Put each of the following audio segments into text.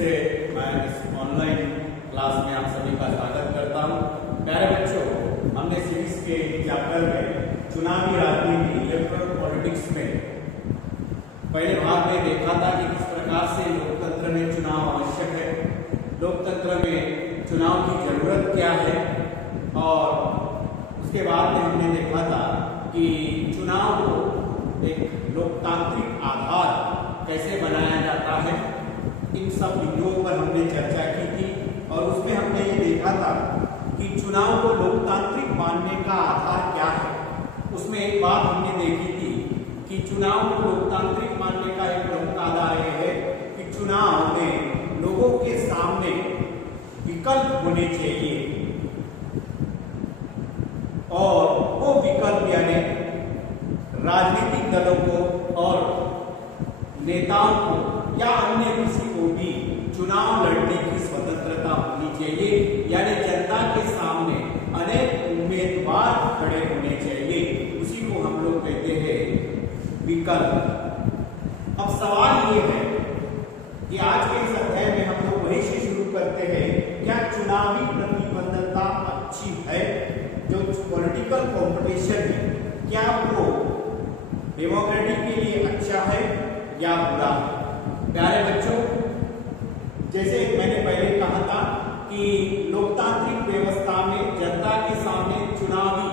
से मैं इस ऑनलाइन क्लास में आप सभी का स्वागत करता हूं। प्यारे बच्चों, हमने सीरीज के चैप्टर में चुनावी राजनीति इलेक्टोरल पॉलिटिक्स में पहले भाग में देखा था कि किस प्रकार से लोकतंत्र में चुनाव आवश्यक है, लोकतंत्र में चुनाव की जरूरत क्या है, और उसके बाद में हमने देखा था कि चुनाव को एक लोकतांत्रिक आधार कैसे बनाया जाता है। इन सब बिंदुओं पर हमने चर्चा की थी और उसमें हमने ये देखा था कि चुनाव को लोकतांत्रिक मानने का आधार क्या है। उसमें एक बात हमने देखी थी कि चुनाव को लोकतांत्रिक मानने का एक प्रमुख आधार यह है कि चुनाव में लोगों के सामने विकल्प होने चाहिए और वो विकल्प यानी राजनीतिक दलों को और नेताओं को या अन्य किसी को भी चुनाव लड़ने की स्वतंत्रता होनी चाहिए, यानी जनता के सामने अनेक उम्मीदवार खड़े होने चाहिए। उसी को हम लोग कहते हैं विकल्प। अब सवाल ये है कि आज के इस अध्याय में हम लोग वही से शुरू करते हैं, क्या चुनावी प्रतिबद्धता अच्छी है? जो पॉलिटिकल कंपटीशन है क्या वो डेमोक्रेसी के लिए अच्छा है या बुरा है? प्यारे बच्चों, जैसे मैंने पहले कहा था कि लोकतांत्रिक व्यवस्था में जनता के सामने चुनावी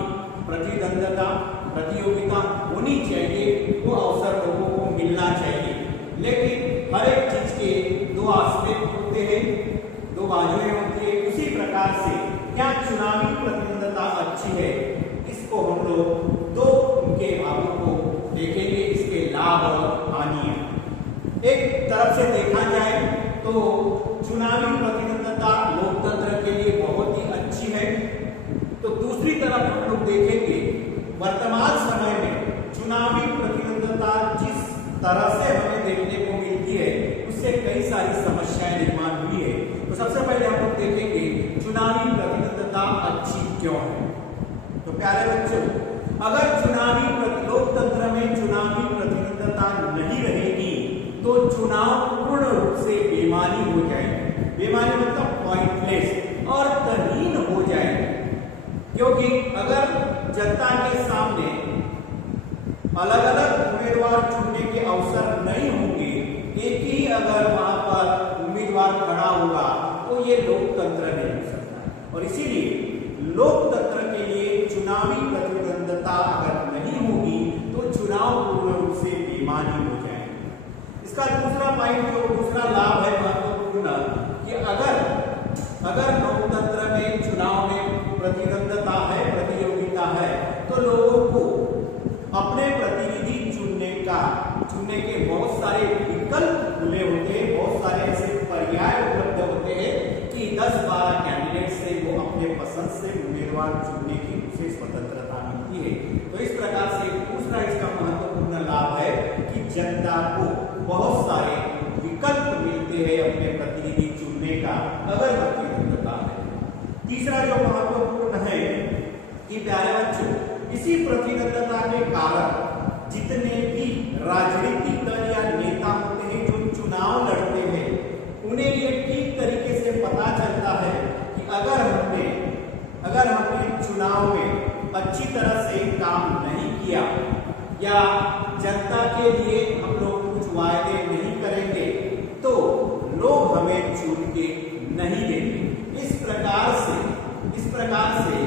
प्रतिद्वंद्विता प्रतियोगिता होनी चाहिए, वो अवसर लोगों को मिलना चाहिए। लेकिन हर एक चीज के दो एस्पेक्ट होते हैं, दो बाजुएं होती है। उसी प्रकार से क्या चुनावी प्रतिद्वंद्विता अच्छी है, इसको हम लोग दो उनके भागों को देखेंगे, इसके लाभ और हानियां। एक तरफ से देखा जाए तो चुनावी प्रतिद्वंद्विता लोकतंत्र के लिए बहुत ही अच्छी है, तो दूसरी तरफ हम लोग देखेंगे वर्तमान समय में चुनावी प्रतिद्वंद्विता जिस तरह से हमें देखने को मिलती है उससे कई सारी समस्याएं निर्माण हुई है। तो सबसे पहले हम लोग देखेंगे चुनावी प्रतिद्वंद्विता अच्छी क्यों है। तो प्यारे बच्चों, अगर लोकतंत्र में चुनावी प्रतिद्वंद्विता नहीं रहेगी तो चुनाव पूर्ण रूप से बेमानी हो जाएगी। बेमानी मतलब पॉइंटलेस और तहीन हो जाएगी, क्योंकि अगर जनता के सामने अलग अलग उम्मीदवार चुनने के अवसर नहीं होंगे, एक ही अगर वहां पर उम्मीदवार खड़ा होगा तो ये लोकतंत्र नहीं हो सकता। और इसीलिए लोकतंत्र के लिए चुनावी प्रतिद्वंद्विता अगर नहीं होगी तो चुनाव पूर्ण रूप से बेमानी हो जाएगी। इसका दूसरा पॉइंट जो दूसरा लाभ है महत्वपूर्ण कि अगर लोकतंत्र में चुनाव में प्रतिद्वंद्विता है, प्रतियोगिता है, तो लोगों को अपने प्रतिनिधि चुनने के बहुत सारे विकल्प खुले होते हैं, बहुत सारे ऐसे पर्याय उपलब्ध होते हैं कि 10-12 कैंडिडेट से वो अपने पसंद से उम्मीदवार चुनने की उसे स्वतंत्रता मिलती है। तो इस प्रकार से दूसरा इसका महत्वपूर्ण लाभ है कि जनता को बहुत सारे विकल्प मिलते हैं अपने प्रतिनिधि चुनने का अगर प्रतिद्वंद्विता है। तीसरा जो महत्वपूर्ण है कि प्यारे बच्चों, इसी प्रतिद्वंद्विता के कारण जितने भी राजनीतिक दल या नेता होते हैं जो चुनाव लड़ते हैं, उन्हें ये ठीक तरीके से पता चलता है कि अगर हमने चुनाव में अच्छी तरह से काम नहीं किया या जनता के लिए हम लोग कुछ वायदे नहीं करेंगे तो लोग हमें चुन के नहीं देंगे। इस प्रकार से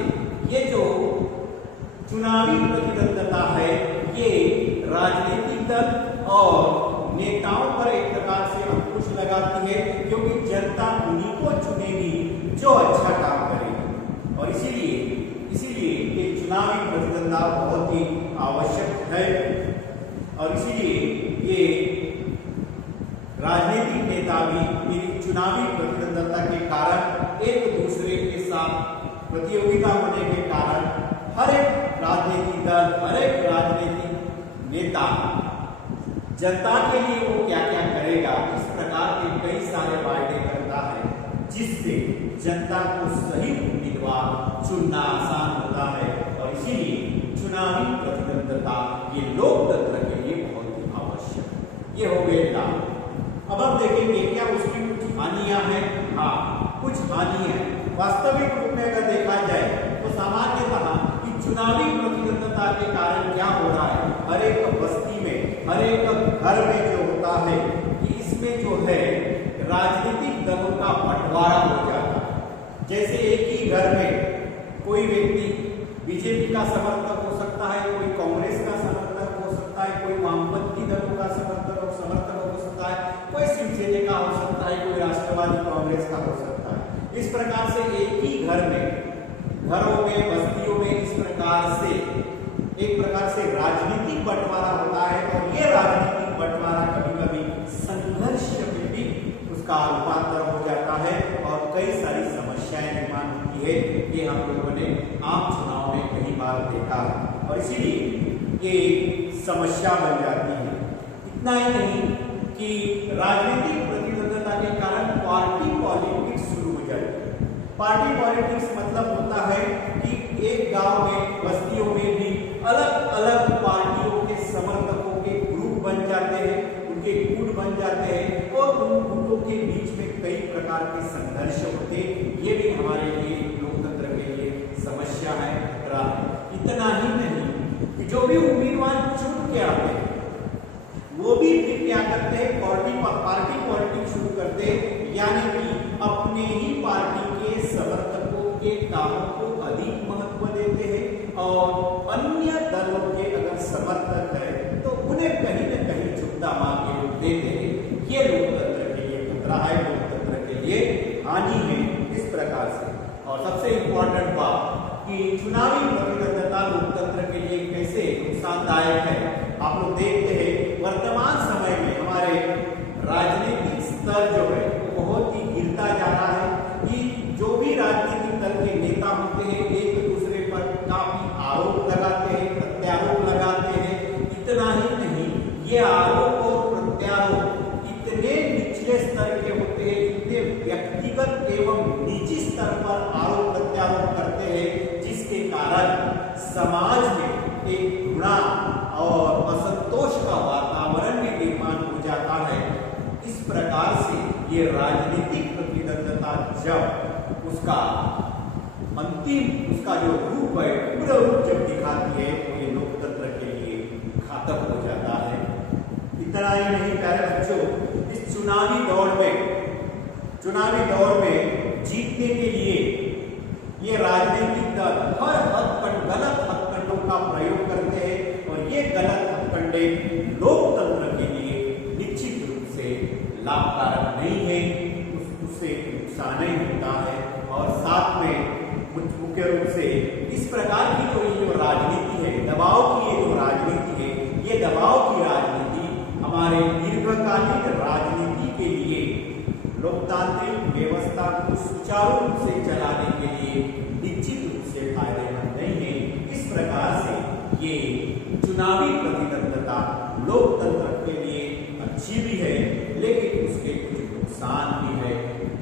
ये जो चुनावी प्रतिद्वंद्विता है ये राजनीतिक दल और नेताओं पर एक प्रकार से अंकुश लगाती है, क्योंकि जनता उन्हीं को चुनेगी जो अच्छा काम करेगी। और इसीलिए ये चुनावी प्रतिद्वंद्विता बहुत ही आवश्यक है। और इसीलिए ये राजनीतिक नेता भी चुनावी प्रतिद्वंद्विता के कारण एक दूसरे के साथ प्रतियोगिता होने के कारण हर एक राजनीतिक दल, हर एक राजनीतिक नेता जनता के लिए वो क्या क्या करेगा, इस प्रकार के कई सारे वायदे करता है जिससे जनता को सही उम्मीदवार चुनना आसान होता है। और इसीलिए चुनावी प्रतिद्वंद्विता ये लोकतंत्र के लिए बहुत ही आवश्यक। ये हो गए लाभ। अब हम देखेंगे क्या उसकी कुछ हानियां हैं? हाँ, कुछ हानि है। वास्तविक रूप में अगर देखा जाए तो सामान्यतः कि चुनावी प्रतिद्वंद्विता के कारण क्या हो रहा है, हर एक बस्ती में, हर एक घर में जो होता है कि इसमें जो है राजनीतिक दलों का बंटवारा हो जाता है। जैसे एक ही घर में कोई व्यक्ति बीजेपी का समर्थक हो सकता है, कोई कांग्रेस का समर्थक हो सकता है, कोई वामपंथी दलों का समर्थक हो सकता है, कोई शिवसेना का हो सकता है, कोई राष्ट्रवादी कांग्रेस का हो सकता है। इस प्रकार से एक ही घर में, घरों में, बस्तियों में इस प्रकार से एक प्रकार से राजनीतिक बंटवारा होता है और ये राजनीतिक बंटवारा कभी-कभी संघर्ष में भी उसका रूपांतर हो जाता है और कई सारी समस्याएं निर्माण होती है। ये हम लोगों ने आम चुनाव में कई बार देखा और इसीलिए ये समस्या बन जाती है। इतना ही नहीं कि राजनीतिक प्रतिद्वंद्विता के कारण पार्टी पॉलिटिक्स शुरू हो जाती है। पार्टी पॉलिटिक्स मतलब होता है कि एक गांव में, बस्तियों में भी अलग अलग पार्टियों के समर्थकों के ग्रुप बन जाते हैं, उनके गुट बन जाते हैं और उन गुटों के बीच में कई प्रकार के संघर्ष होते हैं। ये भी हमारे लिए लोकतंत्र के लिए समस्या है, खतरा है। इतना ही नहीं कि जो भी उम्मीदवार चुन के आते हैं वो भी फिर क्या करते हैं, पार्टी पॉलिटिक्स शुरू करते हैं, यानी कि अपने ही पार्टी के समर्थकों के कामों को अधिक महत्व देते हैं और अन्य दलों के अगर समर्थक है तो उन्हें कहीं न कहीं चुकता मार के लोग देते हैं। ये लोकतंत्र के लिए खतरा है, लोकतंत्र के लिए हानि है। इस प्रकार से और सबसे इंपॉर्टेंट बात कि चुनावी प्रतिद्वंद्विता लोकतंत्र के लिए कैसे नुकसानदायक है। आप लोग देखते हैं वर्तमान समय में हमारे राजनीतिक स्तर जो है वो बहुत ही गिरता जा रहा है कि जो भी राजनीतिक दल के नेता होते हैं एक दूसरे पर काफी आरोप लगाते हैं, प्रत्यारोप लगाते हैं। इतना ही नहीं, ये आरोप और प्रत्यारोप इतने निचले स्तर के होते हैं, इतने व्यक्तिगत एवं निजी स्तर पर आरोप प्रत्यारोप करते हैं, जिसके कारण समाज में एक घृणा और असंतोष का वातावरण में निर्माण हो जाता है। इस प्रकार से ये राजनीतिक प्रतिद्वंद्विता जब उसका अंतिम उसका जो रूप है, पूरा रूप जब दिखाती है तो ये लोकतंत्र के लिए घातक हो जाता है। इतना ही नहीं प्यारे बच्चों, इस चुनावी दौड़ में जीतने के लिए ये राजनीतिक दल गलत हथकंडों का प्रयोग करते हैं और ये गलत हथकंडे लोकतंत्र के लिए निश्चित रूप से लाभकारक नहीं है, उससे नुकसान ही होता है। और साथ में मुख्य रूप से इस प्रकार की जो राजनीति है, दबाव की ये जो राजनीति है, ये दबाव की राजनीति हमारे दीर्घकालीन राजनीति के लिए, लोकतांत्रिक व्यवस्था को सुचारू रूप से चलाने के लिए निश्चित रूप से फायदेमंद नहीं है। इस प्रकार से ये चुनावी प्रतिद्वंद्विता लोकतंत्र के लिए अच्छी भी है, लेकिन उसके कुछ नुकसान भी है।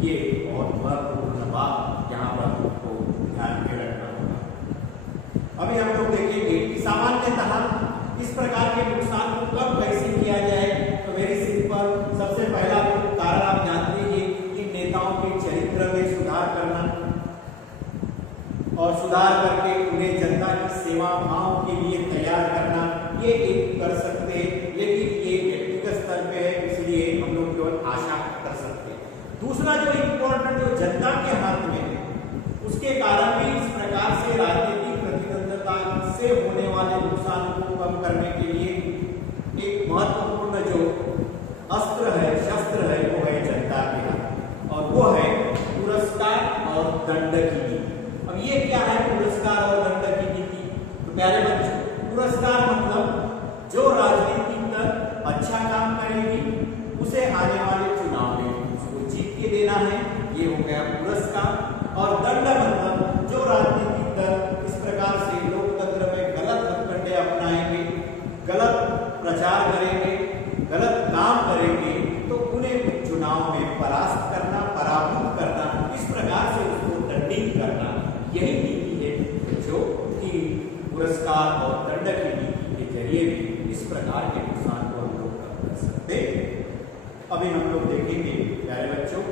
ये बहुत महत्वपूर्ण बात यहाँ पर आपको ध्यान में रखना होगा। अभी हम लोग देखेंगे कि सामान्यतः इस प्रकार के नुकसान को कब कैसे किया जाए। तो वेरी सिंपल, सबसे पहला तो कारण आप जानते हैं कि नेताओं के चरित्र में सुधार करना और सुधार करके उन्हें जनता की सेवा भाव के लिए तैयार करना, ये एक कर सकते हैं, लेकिन ये व्यक्तिगत स्तर पे है, इसलिए हम लोग केवल आशा कर सकते हैं। दूसरा जो इम्पोर्टेंट जो जनता के हाथ में है, उसके कारण भी इस प्रकार से राजनीतिक प्रतिद्वंद्विता से होने वाले नुकसान को कम करने के लिए एक महत्वपूर्ण जो अस्त्र है, शस्त्र है, वो है जनता के हाथ, और वो है पुरस्कार और दंड की नीति। अब ये क्या है पुरस्कार और दंड की नीति? तो प्यारे बच्चों, पुरस्कार मतलब जो राजनीतिक दल अच्छा काम करेगी उसे आने वाले चुनाव में उसको जीत के देना है, ये हो गया पुरस्कार। और दंड मतलब जो राजनीतिक दल इस प्रकार से लोकतंत्र में गलत हथकंडे अपनाएंगे, गलत प्रचार करेंगे, गलत काम करेंगे, तो उन्हें चुनाव में परास्त करना, पराभूत करना, इस प्रकार से उसको दंडित करना, यही नीति है जो कि पुरस्कार और दंड की नीति के जरिए भी इस प्रकार के नुकसान को हम लोग कम कर सकते। अभी हम लोग देखेंगे प्यारे बच्चों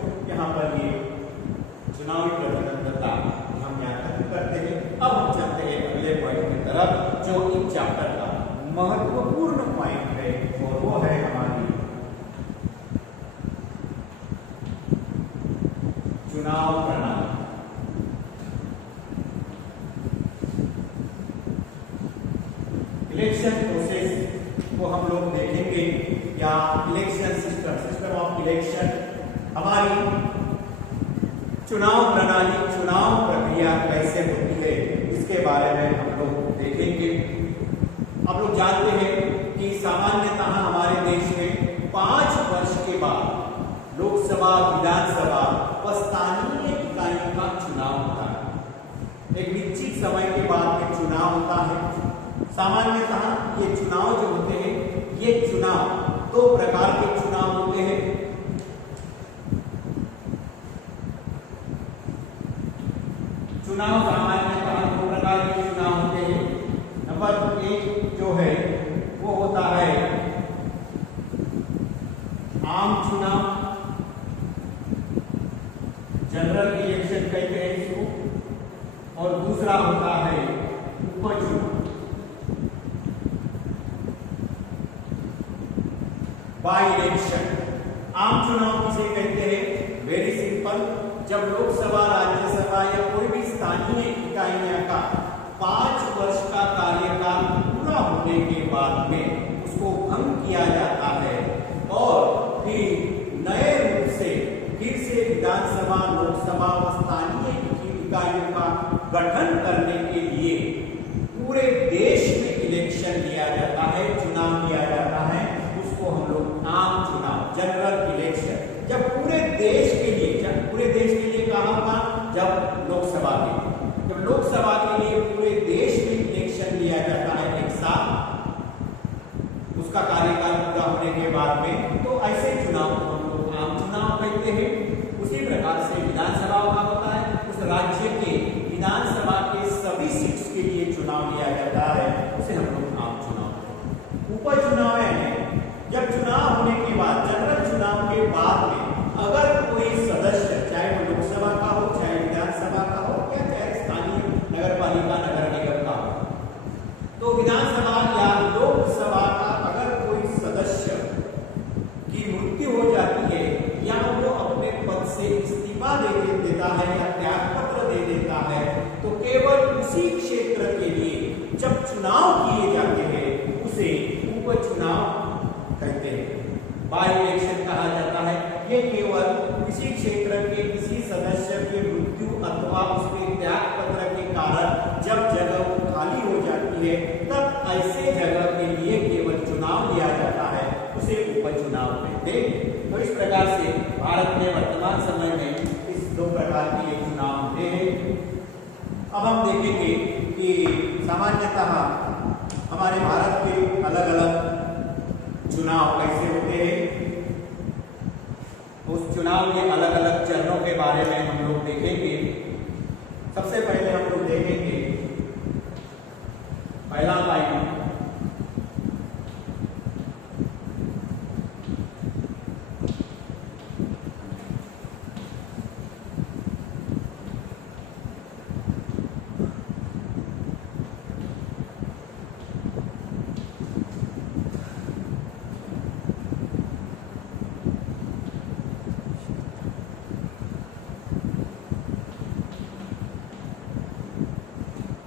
चुनाव प्रणाली। इलेक्शन प्रोसेस को हम लोग देखेंगे या इलेक्शन सिस्टम ऑफ इलेक्शन, हमारी चुनाव प्रणाली, चुनाव प्रक्रिया कैसे होती है, इसके बारे में हम लोग देखेंगे। आप लोग जानते हैं कि सामान्यतः हमारे देश में 5 वर्ष के बाद लोकसभा, विधानसभा व स्थानीय इकाइयों का चुनाव होता है। एक निश्चित समय के बाद में चुनाव होता है। सामान्यतः ये चुनाव जो होते हैं, ये चुनाव 2 प्रकार के चुनाव होते हैं। चुनाव सामान्यतः 2 प्रकार के चुनाव होते हैं। नंबर 1 जो है वो होता है आम चुनाव, जनरल इलेक्शन कहते हैं इसको, और दूसरा होता है उपचुनाव, बाई इलेक्शन। आम चुनाव किसे कहते हैं? वेरी सिंपल, जब लोकसभा, राज्यसभा या कोई भी स्थानीय इकाइयां का 5 वर्ष का कार्यकाल पूरा होने के बाद में उसको भंग किया जाता है और फिर नए रूप से फिर से विधानसभा, लोकसभा व स्थानीय इकाइयों का गठन करने के लिए पूरे देश में इलेक्शन लिया जाता है, चुनाव लिया जाता है। उसको हम लोग आम चुनाव, जनरल इलेक्शन, जब पूरे देश के लिए, कहा होगा? जब लोकसभा के लिए, जब लोकसभा के लिए पूरे देश में इलेक्शन लिया जाता है एक साथ, उसका कार्यकाल पूरा होने के बाद में, तो ऐसे चुनाव को हम लोग आम चुनाव कहते हैं। उसी प्रकार से विधानसभा का होता है, उस राज्य के विधानसभा के सभी सीट्स के लिए चुनाव लिया जाता है, उसे हम लोग आम चुनाव कहते हैं। उपचुनाव है जब चुनाव होने के बाद, जनरल चुनाव के बाद में अगर कोई सदस्य, चाहे वो लोकसभा का हो, चाहे विधानसभा का हो, या चाहे स्थानीय नगरपालिका, नगर निगम का हो, तो विधानसभा या लोकसभा का अगर कोई सदस्य की मृत्यु हो जाती है या वो अपने पद से इस्तीफा दे देता है या त्याग पत्र दे देता है, तो केवल उसी क्षेत्र के लिए जब चुनाव किए जाते हैं उसे उपचुनाव कहते हैं, बाई इलेक्शन कहा जाता है। ये केवल किसी क्षेत्र के किसी सदस्य की मृत्यु अथवा उसके त्याग पत्र के कारण जब जगह खाली हो जाती है, तब ऐसे जगह के लिए केवल चुनाव लिया जाता है, उसे उपचुनाव कहते हैं। तो इस प्रकार से भारत में वर्तमान समय में इस 2 प्रकार के चुनाव होते हैं। अब हम देखेंगे कि सामान्यतः हमारे भारत के अलग अलग चुनाव कैसे होते हैं, उस चुनाव के अलग अलग चरणों के बारे में हम लोग देखेंगे। सबसे पहले हम लोग देखेंगे पहला लाइन,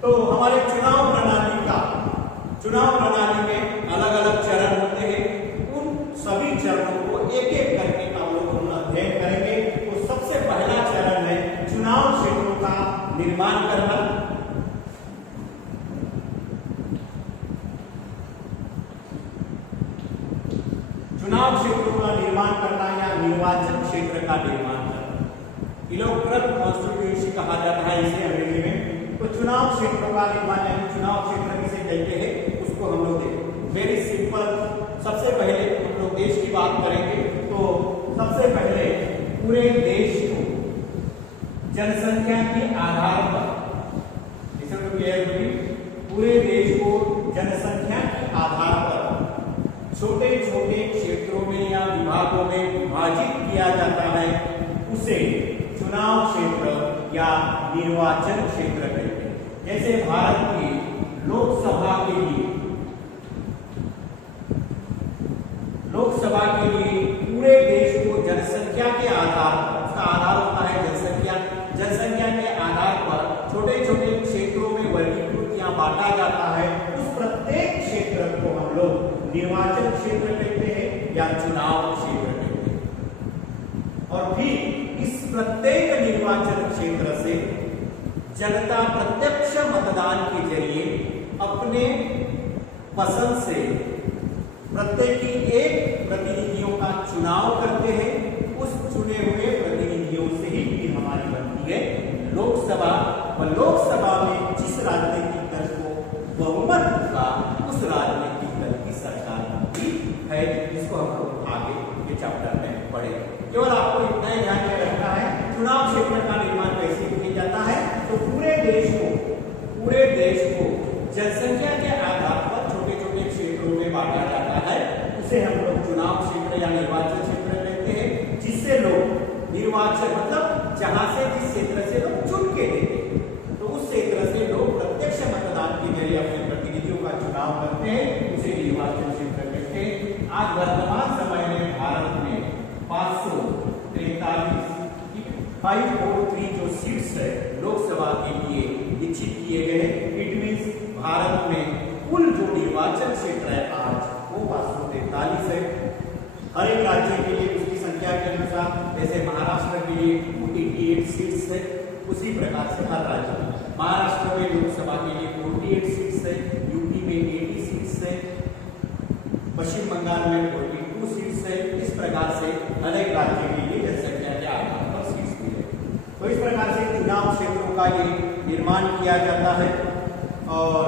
तो हमारे चुनाव प्रणाली में अलग अलग चरण होते हैं। उन सभी चरणों को एक एक करके हम लोग अध्ययन करेंगे। तो सबसे पहला चरण है चुनाव क्षेत्रों का निर्माण करना। चुनाव क्षेत्रों का निर्माण करना या निर्वाचन क्षेत्र का निर्माण करना, इलेक्टोरल कॉन्स्टिट्यूएंसी कहा जाता है इसे अंग्रेजी में। तो चुनाव क्षेत्रों का निर्माण यानी चुनाव क्षेत्र किसे कहते हैं उसको हम लोग देखें। वेरी सिंपल, सबसे पहले हम लोग देश की बात करेंगे। तो सबसे पहले पूरे देश को जनसंख्या के आधार पर, पूरे देश को जनसंख्या के आधार पर छोटे छोटे क्षेत्रों में या विभागों में विभाजित किया जाता है, उसे चुनाव क्षेत्र या निर्वाचन क्षेत्र कहते हैं। जैसे भारत की लोकसभा के लिए पूरे देश को जनसंख्या के आधार पर, उसका आधार होता है जनसंख्या यहाँ बांटा जाता है, उस प्रत्येक क्षेत्र को हम लोग निर्वाचन क्षेत्र कहते हैं या चुनाव क्षेत्र कहते हैं। और फिर इस प्रत्येक निर्वाचन क्षेत्र से जनता प्रत्यक्ष मतदान के जरिए अपने पसंद से प्रत्येक एक प्रतिनिधियों का चुनाव करते हैं। उस चुने हुए प्रतिनिधियों से ही हमारी बनती है लोकसभा, और लोकसभा में जिस राजनीतिक दल को बहुमत होगा उस राजनीतिक दल की सरकार बनती है, जिसको हम लोग आगे के चैप्टर में पढ़ेंगे। केवल आपको इतना ही ध्यान में रखना है चुनाव क्षेत्र का निर्माण कैसे किया जाता है। तो पूरे देश को जनसंख्या के आधार पर छोटे छोटे क्षेत्रों में बांटा जाता है। उसे हम लोग चुनाव क्षेत्र या निर्वाचन क्षेत्र कहते हैं, जिससे लोग निर्वाचन मतलब जहां से जिस क्षेत्र से लोग चुन के देते हैं, तो उस क्षेत्र से लोग प्रत्यक्ष मतदान के जरिए अपने प्रतिनिधियों का चुनाव करते हैं, उसे निर्वाचन क्षेत्र कहते हैं। आज वर्तमान समय में भारत में 543 जो सीट्स है लोकसभा के लिए निश्चित किए गए हैं। इट मीन्स भारत में कुल जो निर्वाचन क्षेत्र है आज वो 543 है। हर एक राज्य के लिए उसकी संख्या के अनुसार, जैसे महाराष्ट्र के लिए 88 सीट्स है, उसी प्रकार से हर राज्य में महाराष्ट्र में लोकसभा के लिए 48 सीट्स है, यूपी में 80 सीट्स है, पश्चिम बंगाल में 42 सीट्स है। इस प्रकार से हर एक राज्य के लिए जनसंख्या के आधार पर सीट्स मिले। तो इस प्रकार से चुनाव क्षेत्रों का ये निर्माण किया जाता है। और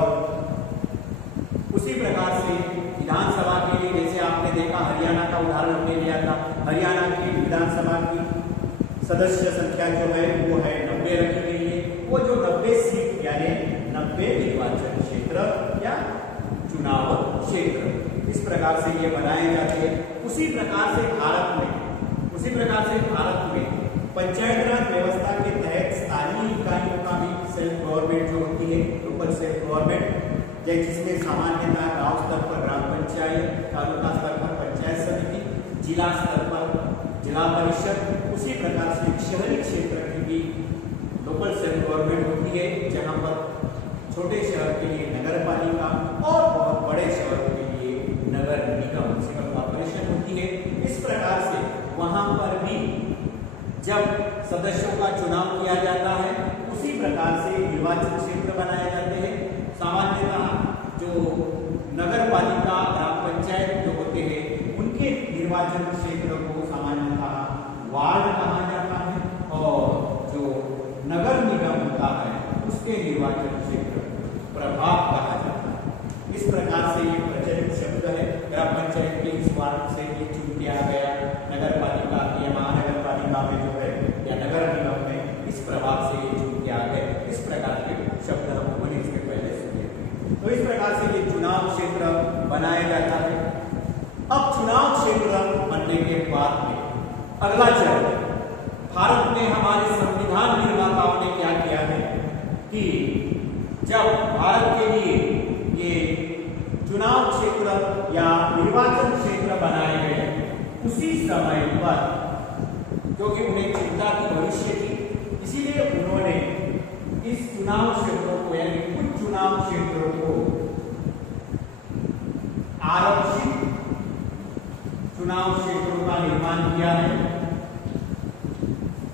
उसी प्रकार से विधानसभा के लिए, जैसे आपने देखा हरियाणा का उदाहरण हमने लिया था, हरियाणा की विधानसभा की सदस्य संख्या जो है वो है 90 रखी गई है। वो जो 90 सीट यानी 90 निर्वाचन क्षेत्र या चुनाव क्षेत्र, इस प्रकार से ये बनाए जाते हैं। उसी प्रकार से भारत में पंचायत राज व्यवस्था के तहत स्थानीय इकाइयों का भी सेल्फ गवर्नमेंट जो होती है, लोकल सेल्फ गवर्नमेंट, जिसमें सामान्यतः गांव स्तर पर ग्राम पंचायत, तालुका स्तर पर पंचायत समिति, जिला स्तर पर जिला परिषद, उसी प्रकार से शहरी क्षेत्र की भी लोकल सेल्फ गवर्नमेंट होती है, जहां पर छोटे शहर के लिए नगर पालिका और बहुत बड़े शहरों के लिए नगर निगम म्युनिसिपल कॉर्पोरेशन होती है। इस प्रकार से वहां पर भी जब सदस्यों का चुनाव किया जाता है, उसी प्रकार से निर्वाचन क्षेत्र बनाए जाते हैं। सामान्यतः जो नगर पालिका ग्राम पंचायत जो होते हैं, उनके निर्वाचन क्षेत्र को सामान्यतः वार्ड कहा जाता है, और जो नगर निगम होता है उसके निर्वाचन क्षेत्र प्रभाग कहा जाता है। इस प्रकार से ये प्रचलित शब्द है। ग्राम पंचायत के इस वार्ड से ये चुन के आ गया, नगर पालिका या महानगर पालिका में जो है या नगर निगम में इस प्रभाग से ये चुन के आ गए। इस प्रकार के शब्द हम लोगों ने इसके पहले सुने थे। तो इस प्रकार से ये चुनाव क्षेत्र बनाया जाता है। अब चुनाव क्षेत्र बनने के बाद में अगला चरण, भारत में हमारे संविधान निर्माताओं ने क्या किया है कि जब भारत के लिए ये चुनाव क्षेत्र या निर्वाचन क्षेत्र बनाए गए, उसी समय पर क्योंकि उन्हें चिंता की भविष्य की, इसीलिए उन्होंने इस चुनाव क्षेत्रों को यानी कुछ चुनाव क्षेत्रों को आरक्षित चुनाव क्षेत्रों का निर्माण किया है।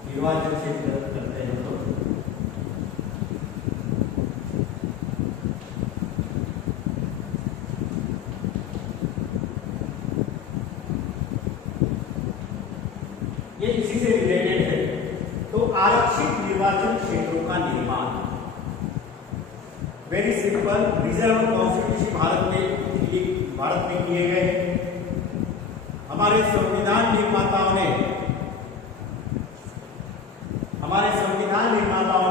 निर्वाचन क्षेत्र करते हैं तो ये इसी से रिलेटेड है। तो आरक्षित निर्वाचन क्षेत्रों का निर्माण very simple, reserve constitution Bharat में किए गए हैं। हमारे संविधान निर्माताओं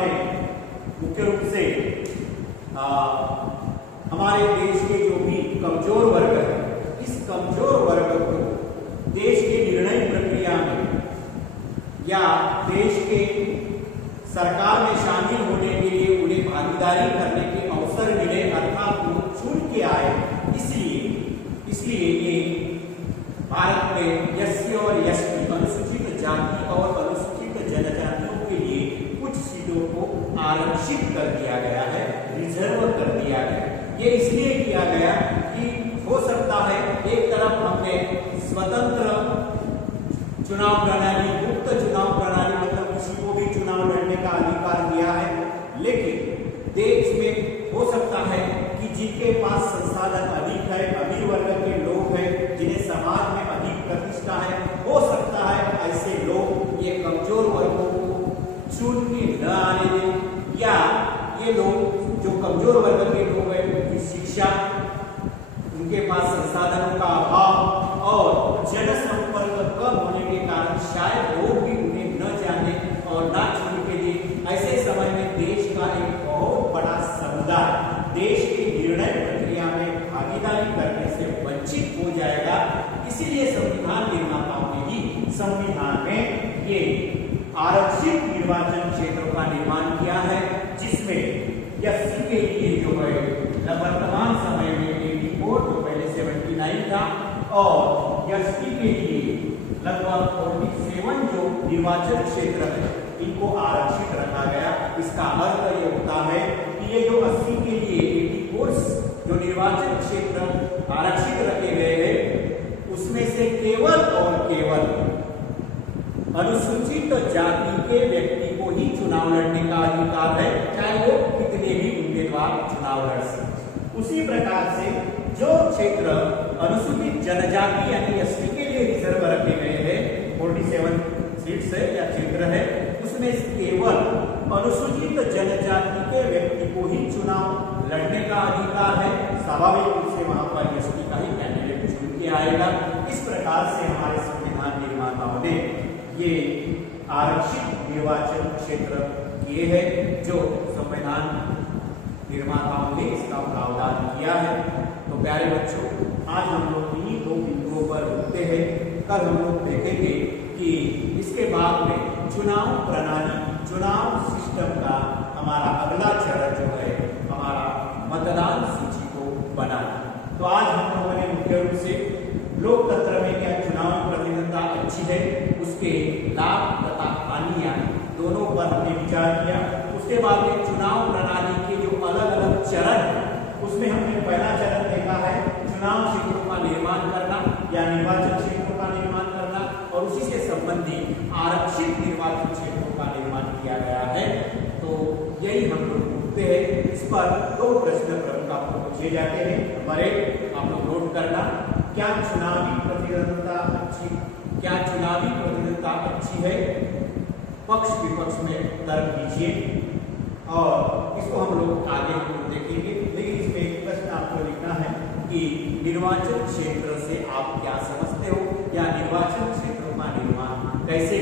ने मुख्य रूप से हमारे देश के जो भी कमजोर वर्ग है, इस कमजोर वर्ग को देश के निर्णय प्रक्रिया में या देश के सरकार में शामिल होने के लिए उन्हें भागीदारी करने के अवसर मिले, अर्थात वो चुन के आए। इसलिए ये भारत में एससी और एसटी अनुसूचित जाति और अनुसूचित जनजातियों के लिए कुछ सीटों सीटों को आरक्षित कर दिया गया है, रिजर्व कर दिया गया। ये इसलिए किया गया कि हो सकता है एक तरफ हमने स्वतंत्र चुनाव प्रणाली, मुक्त चुनाव प्रणाली, मतलब किसी को भी चुनाव लड़ने का अधिकार दिया है, लेकिन देश में हो सकता है कि जिनके पास संसाधन अधिक है, अमीर वर्ग के लोग हैं, जिन्हें समाज में अधिक प्रतिष्ठा है, हो सकता है ऐसे लोग ये कमजोर वर्गों को चुन के न आने दें, या ये लोग जो कमजोर वर्ग के लोग हैं उनकी शिक्षा, उनके पास संसाधनों का अभाव और जनसंपर्क कम होने के कारण शायद लोग भी उन्हें न जाने और न चुन के लिए ऐसे समय में देश का एक बहुत बड़ा समुदाय देश की निर्णय प्रक्रिया में भागीदारी करने से वंचित हो जाएगा। इसीलिए संविधान निर्माताओं ने ही संविधान में ये आरक्षित निर्वाचन क्षेत्रों का निर्माण किया है, जिसमें एससी के लिए जो है वर्तमान समय में 84 जो पहले 79 था, और एसटी के लिए लगभग 47 जो निर्वाचन क्षेत्र है इनको आरक्षित रखा गया। इसका अर्थ ये होता है कि ये जो 80 के लिए 84 जो निर्वाचन क्षेत्र आरक्षित रखे गए हैं उसमें से केवल और केवल अनुसूचित जाति के व्यक्ति को ही चुनाव लड़ने का अधिकार है, चाहे वो कितने भी उम्मीदवार चुनाव लड़ सके। उसी प्रकार से जो क्षेत्र अनुसूचित जनजाति यानी एसटी के लिए रिजर्व रखे गए हैं, 47 सीट्स है या क्षेत्र है, उसमें केवल अनुसूचित जनजाति के व्यक्ति को ही चुनाव लड़ने का अधिकार है। स्वाभाविक रूप से वहां पर एसटी का ही कैंडिडेट चुन के आएगा। इस प्रकार से हमारे संविधान निर्माताओं ने ये आरक्षित निर्वाचन क्षेत्र किए हैं, जो संविधान निर्माताओं ने इसका प्रावधान किया है। तो प्यारे बच्चों, आज हम लोग इन्हीं दो बिंदुओं पर रुकते हैं। कल हम लोग देखेंगे कि इसके बाद में चुनाव प्रणाली, चुनाव सिस्टम का हमारा अगला चरण जो है हमारा मतदान सूची को बनाना। तो आज हम लोगों ने मुख्य रूप से लोकतंत्र में क्या चुनाव प्रतिनिधित्व अच्छी है, उसके लाभ तथा हानियां दोनों पर हमने विचार किया। उसके बाद में चुनाव प्रणाली के जो अलग अलग चरण हैं उसमें हमने पहला चरण देखा है चुनाव क्षेत्रों का निर्माण करना या निर्वाचन क्षेत्रों का निर्माण करना, और उसी से संबंधित आरक्षित निर्वाचन क्षेत्रों का निर्माण किया गया है। तो यही हम लोग पूछते हैं। इस पर दो प्रश्न प्रमुख आपको पूछे जाते हैं। नंबर 1 आप लोग नोट करना, क्या चुनावी प्रतिद्वंद्विता अच्छी है? पक्ष विपक्ष में तर्क दीजिए, और इसको हम लोग आगे देखेंगे। लेकिन इसमें एक प्रश्न आपको लिखना है कि निर्वाचन क्षेत्र से आप क्या समझते हो, या निर्वाचन क्षेत्रों का निर्माण कैसे